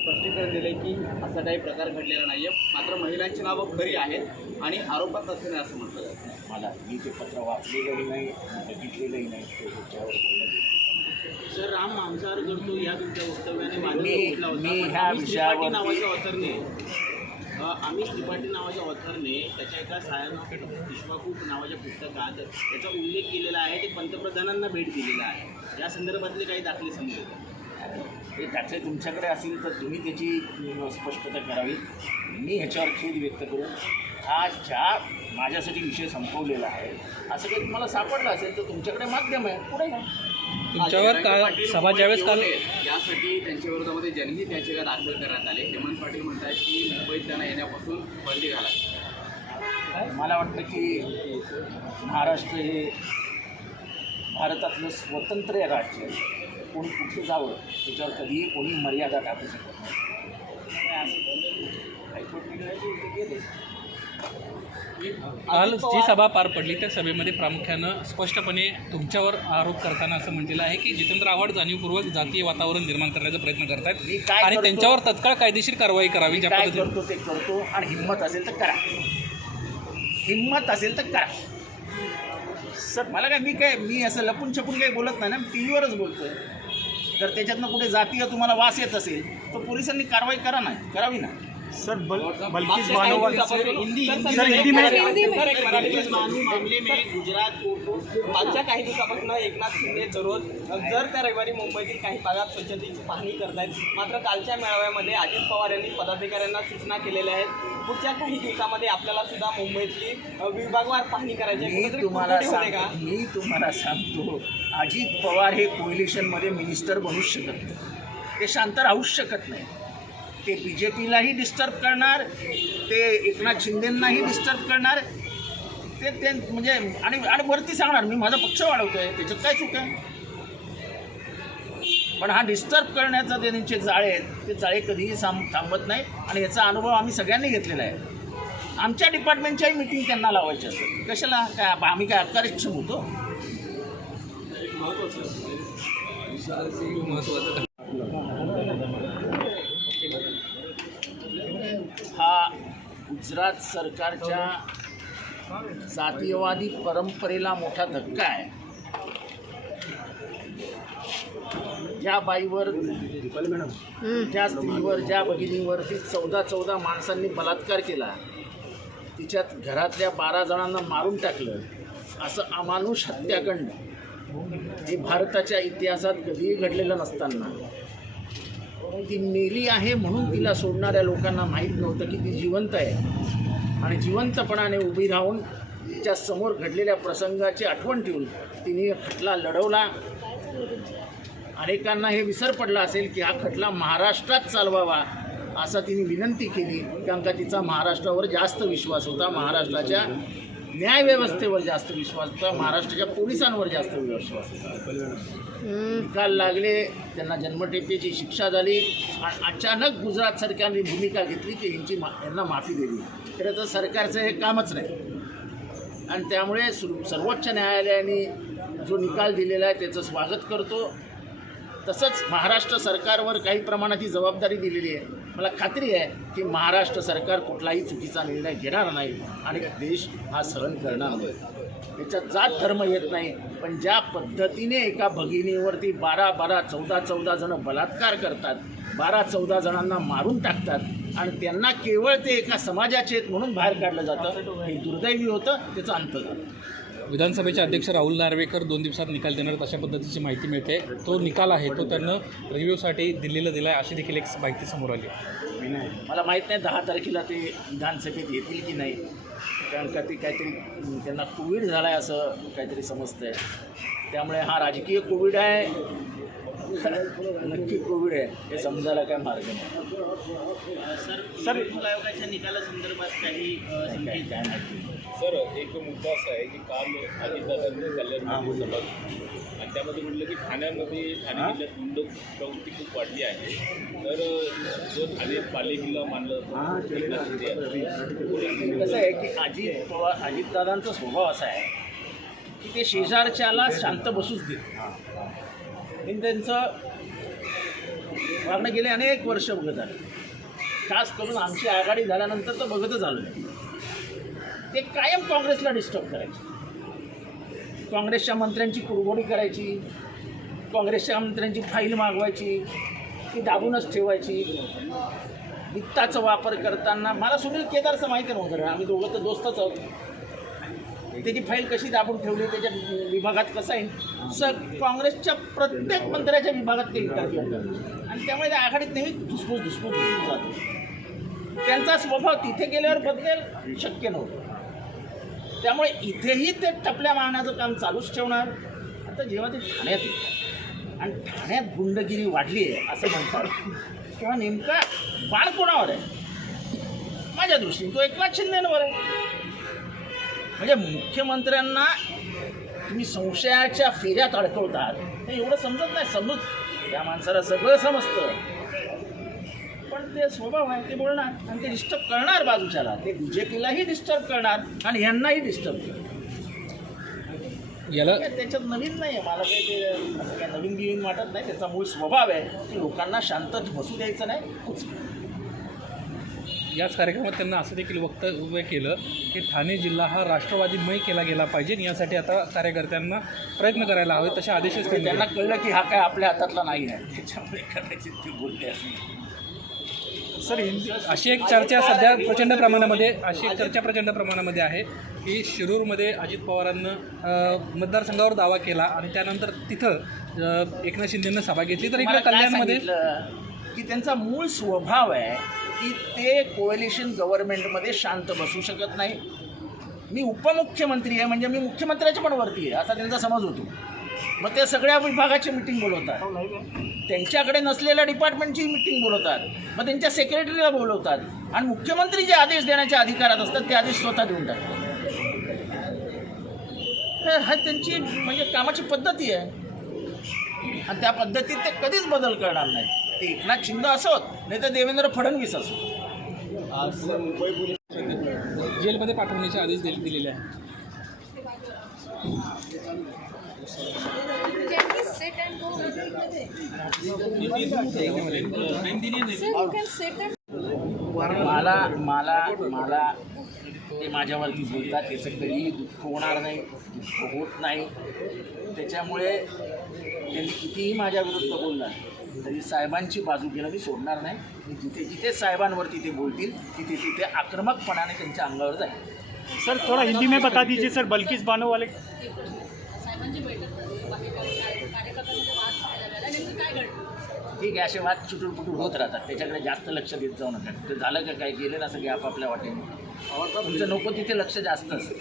स्पष्टीकरण दिले की असा काही प्रकार घडलेला नाही आहे मात्र महिलांची नावं खरी आहेत आणि आरोपात तथ्य नाही असं म्हटलं जातं मला मी ते पत्र वाचलेलंही नाही बघितलेलंही नाही. ते त्याच्यावर. सर राम मांसाहार करतो या तुमच्या वक्तव्याने वादळ मी- उठला होता. मी पण ह्या आमिष त्रिपाठी विषयावरती- नावाच्या ऑथरने अ, आमिष त्रिपाठी नावाच्या ऑथरने त्याच्या एका सायानाथ विश्वाकूट नावाच्या पुस्तकात त्याचा उल्लेख केलेला आहे. ते पंतप्रधानांना भेट दिलेला आहे. या संदर्भातले काही दाखले येतात ते दाखले तुमच्याकडे असतील तर तुम्ही त्याची स्पष्टता करावी. मी ह्याच्यावर खेद व्यक्त करून हा ज्या माझ्यासाठी विषय संपवलेला आहे असं काही तुम्हाला सापडलं असेल तर तुमच्याकडे माध्यम आहे. पुढे. तुमच्यावर काल पाटील सभा ज्यावेळेस काल यासाठी त्यांच्या विरोधामध्ये जनहित याचिका दाखल करण्यात आली. हेमंत पाटील म्हणतात की मुंबईत त्यांना येण्यापासून बंदी घाला मला वाटतं की महाराष्ट्र हे भारतातलं स्वतंत्र राज्य आहे. कोणी कुठे जावं त्याच्यावर कधीही कोणी मर्यादा टाकू शकत काल जी सभा पार पडली त्या सभेमध्ये प्रामुख्यानं स्पष्टपणे तुमच्यावर आरोप करताना असं म्हटलेलं आहे की जितेंद्र आव्हाड जाणीवपूर्वक जातीय वातावरण निर्माण करण्याचा प्रयत्न काय आणि? त्यांच्यावर तत्काळ कायदेशीर कारवाई करावी ज्या करतो ते करतो आणि हिंमत असेल तर करा. हिंमत असेल तर करा. सर मला काय मी काय मी असं लपून छपून काही बोलत नाही ना टी व्हीवरच बोलतोय. जर त्याच्यातनं कुठे जातीय तुम्हाला वास येत असेल तर पोलिसांनी कारवाई करा ना करावी ना. सर बल दिवसापासून- हिंदी सर, हिंदी में- मामले में गुजरात मागच्या काही दिवसापासून एकनाथ शिंदे दररोज जर त्या रविवारी मुंबईतील काही भागात स्वच्छतेची पाहणी करतायत मात्र कालच्या मेळाव्यामध्ये अजित पवार यांनी पदाधिकाऱ्यांना सूचना केलेल्या आहेत. पुढच्या काही दिवसामध्ये आपल्याला सुद्धा मुंबईतली विभागवार पाहणी करायची आहे. मी तुम्हाला सांगतो मी तुम्हाला सांगतो अजित पवार हे कोलिशनमध्ये मिनिस्टर बनूच शकत नाही. ते शांत राहूच शकत नाही. ते बी जे पीलाही डिस्टर्ब करणार ते एकनाथ शिंदेंनाही डिस्टर्ब करणार. ते ते म्हणजे आणि आणि वरती सांगणार मी माझा पक्ष वाढवतो आहे त्याच्यात काय चूक आहे? पण हा डिस्टर्ब करण्याचा ते त्यांचे जाळे आहेत ते जाळे कधीही साम थांबत नाही. आणि याचा अनुभव आम्ही सगळ्यांनी घेतलेला आहे. आमच्या डिपार्टमेंटच्याही मिटिंग त्यांना लावायची असते कशाला? काय आम्ही काय अकार्यक्षम होतो? महत्वाचं गुजरात सरकारच्या जातीयवादी परंपरेला मोठा धक्का आहे. ज्या बाईवर त्या स्त्रीवर ज्या भगिनीवरती चौदा चौदा माणसांनी बलात्कार केला तिच्यात घरातल्या बारा जणांना मारून टाकलं असं अमानुष हत्याकांड हे भारताच्या इतिहासात कधीही घडलेलं नसताना. ती मेली आहे म्हणून तिला सोडणाऱ्या लोकांना माहीत नव्हतं की ती जिवंत आहे. आणि जिवंतपणाने उभी राहून तिच्या समोर घडलेल्या प्रसंगाची आठवण ठेवून तिने खटला लढवला. अनेकांना हे विसर पडला असेल की हा खटला महाराष्ट्रात चालवावा असा तिने विनंती केली. कारण का तिचा महाराष्ट्रावर जास्त विश्वास होता. महाराष्ट्राच्या न्यायव्यवस्थेवर जास्त विश्वास होता महाराष्ट्राच्या पोलिसांवर जास्त विश्वास होता. निकाल लागले त्यांना जन्मठेपेची शिक्षा झाली आणि अचानक गुजरात सरकारने भूमिका घेतली की यांची मा यांना माफी दिली. खरं तर सरकारचं हे कामच नाही. आणि त्यामुळे सर्वोच्च न्यायालयाने जो निकाल दिलेला आहे त्याचं स्वागत करतो. तसंच महाराष्ट्र सरकारवर काही प्रमाणात ही जबाबदारी दिलेली आहे. मला खात्री आहे की महाराष्ट्र सरकार कुठलाही चुकीचा निर्णय घेणार नाही आणि देश हा सहन करणार नाही. त्याच्यात जात धर्म येत नाही पण ज्या पद्धतीने एका भगिनीवरती बारा बारा चौदा चौदा जणं बलात्कार करतात बारा चौदा जणांना मारून टाकतात आणि त्यांना केवळ ते एका समाजाचे आहेत म्हणून बाहेर काढलं जातं हे दुर्दैवी होतं त्याचं अंत झालं. विधानसभेचे अध्यक्ष राहुल नार्वेकर दोन दिवसात निकाल देणार आहेत अशा पद्धतीची माहिती मिळते. तो निकाल आहे तो त्यांना रिव्ह्यूसाठी दिल्लीला दिला आहे अशी देखील एक माहिती समोर आली. मला माहीत नाही दहा तारखेला ते विधानसभेत येतील की नाही. कारण का ते काहीतरी त्यांना कोविड झाला आहे असं काहीतरी समजतं आहे त्यामुळे हा राजकीय कोविड आहे. नक्की कोविड आहे. हे समजायला काय मार्ग नाही. सर आयोगाच्या निकालासंदर्भात काही सर एक मुद्दा असा आहे की काल अजितदादांनी कल्याणमध्ये सभा. आणि त्यामध्ये म्हटलं की ठाण्यामध्ये ठाणे जिल्ह्यात गुंड प्रवृत्ती खूप वाढली आहे. तर जो ठाणे पालिकेला मानलं. कसं आहे की अजित पवार अजितदादांचा स्वभाव असा आहे की ते शेजारच्याला शांत बसूच देत आणि त्यांचं मागणं गेले अनेक वर्ष बघत आहे. खास करून आमची आघाडी झाल्यानंतर तर बघतच आलो ते कायम काँग्रेसला डिस्टर्ब करायचे. काँग्रेसच्या मंत्र्यांची कुरघोडी करायची काँग्रेसच्या मंत्र्यांची फाईल मागवायची ती दाबूनच ठेवायची. वित्ताचा वापर करताना मला सुनील केदारचं माहिती नव्हतं आम्ही दोघं तर दोस्तच आहोत. त्याची फाईल कशी दाबून ठेवली त्याच्या विभागात कसं आहे? स काँग्रेसच्या प्रत्येक मंत्र्याच्या विभागात ते इंटरव्ह्यू आणि त्यामुळे त्या आघाडीत नेहमी धुसफूस धुसफूस धुसून जातो. त्यांचा स्वभाव तिथे गेल्यावर बदलेल शक्य नव्हतं. त्यामुळे इथेही ते टपल्या मारण्याचं काम चालूच ठेवणार. आता जेव्हा ते ठाण्यात येतात आणि ठाण्यात गुंडगिरी वाढली आहे असं म्हणतात. तेव्हा नेमका बाळ कोणावर आहे? माझ्या दृष्टीने तो एकनाथ शिंदेवर आहे. म्हणजे मुख्यमंत्र्यांना तुम्ही संशयाच्या फेऱ्यात अडकवतात. हे एवढं समजत नाही समजूत. त्या माणसाला सगळं समजतं. पण ते स्वभाव आहे ते बोलणार आणि ते डिस्टर्ब करणार बाजूच्याला. ते बी जे पीलाही डिस्टर्ब करणार आणि यांनाही डिस्टर्ब करणार. याला काय त्याच्यात नवीन नाही आहे मला काही ते असं काही नवीन बिवीन वाटत नाही. त्याचा मूळ स्वभाव आहे की लोकांना शांत बसू द्यायचं नाही. याच कार्यक्रमात त्यांना असं देखील वक्तव्य केलं की ठाणे जिल्हा हा राष्ट्रवादीमय केला गेला पाहिजे आणि यासाठी आता कार्यकर्त्यांना प्रयत्न करायला हवे तसे आदेशच त्यांनी. कळलं की हा काय आपल्या हातातला नाही आहे. त्याच्यामुळे कदाचित ते बोलले असतील. सर हिंदी अशी एक चर्चा सध्या प्रचंड प्रमाणामध्ये अशी एक चर्चा प्रचंड प्रमाणामध्ये आहे की शिरूरमध्ये अजित पवारांना मतदारसंघावर दावा केला आणि त्यानंतर तिथं एकनाथ शिंदेनं सभा घेतली. तर इकडे कल्याणमध्ये की त्यांचा मूळ स्वभाव आहे की ते कोएलिशन गव्हर्नमेंटमध्ये शांत बसू शकत नाही. मी उपमुख्यमंत्री आहे म्हणजे मी मुख्यमंत्र्याच्या पण वरती आहे असा त्यांचा समज होतो. मग ते सगळ्या विभागाची मिटिंग बोलवतात. त्यांच्याकडे नसलेल्या डिपार्टमेंटची मिटिंग बोलवतात. मग त्यांच्या सेक्रेटरीला बोलवतात. आणि मुख्यमंत्री जे आदेश देण्याच्या अधिकारात असतात ते आदेश स्वतः देऊन टाकतात. हा त्यांची म्हणजे कामाची पद्धती आहे. आणि त्या पद्धतीत ते कधीच बदल करणार नाही ते एकनाथ शिंदे असोत नाही तर देवेंद्र फडणवीस असो. मुंबई पोलीस जेलमध्ये पाठवण्याचे आदेश दिले दिलेले आहेत. मला मला मला ते माझ्यावरती बोलतात त्याचं कधीही दुःख होणार नाही दुःख होत नाही. त्याच्यामुळे त्यांनी कितीही माझ्या विरुद्ध बोलणार तरी साहेबांची बाजू घेणं मी सोडणार नाही. मी जिथे जिथे साहेबांवरती ते बोलतील तिथे तिथे आक्रमकपणाने त्यांच्या अंगावर जाईल. सर थोड़ा हिंदी में बता दीजिए सर बल्किस बानो वाले साहेबांची बैठक कार्यकर्त्यांमध्ये वाद व्हायला लागला नेमकं काय घडलं ठीक आहे असे वाद चुटूर पुटूर होत राहतात. त्याच्याकडे जास्त लक्ष देत जाऊ नका. ते झालं का काय गेलं ना सगळे आपापल्या वाटेने. तुमचं नको तिथे लक्ष जास्त असतं.